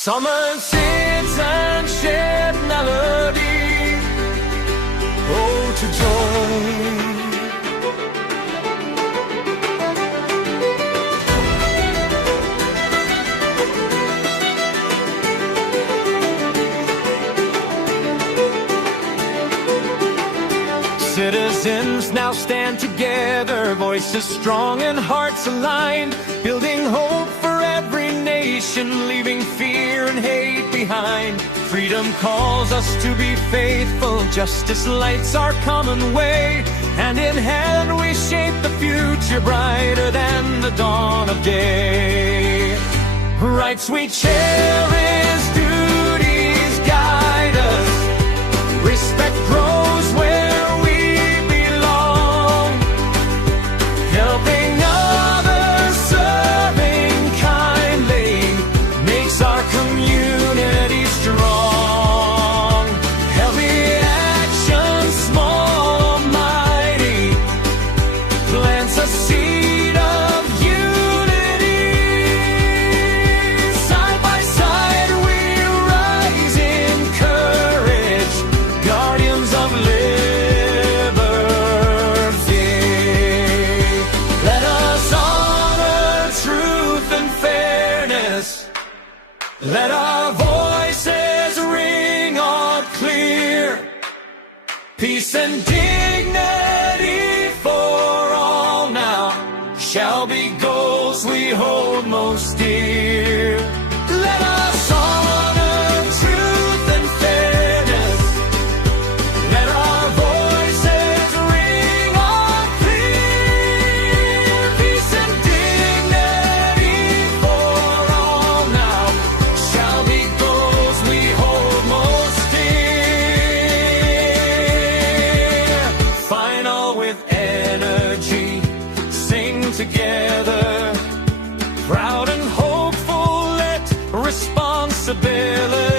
Summer sits and shed melody, oh, to joy. Citizens now stand together, voices strong and hearts aligned, building hope for every nation, leaving fear and hate behind. Freedom calls us to be faithful, justice lights our common way. Hand in hand we shape the future brighter than the dawn of day. Rights we cherish, duties guide us, respect grows where let our voices ring out clear. Peace and dignity for all now shall be goals we hold most dear. Let us honor truth and fairness. Let our voices ring out clear. Peace and dignity for all now shall be goals we hold most dear. Final with energy, sing together, proud and hopeful, let responsibility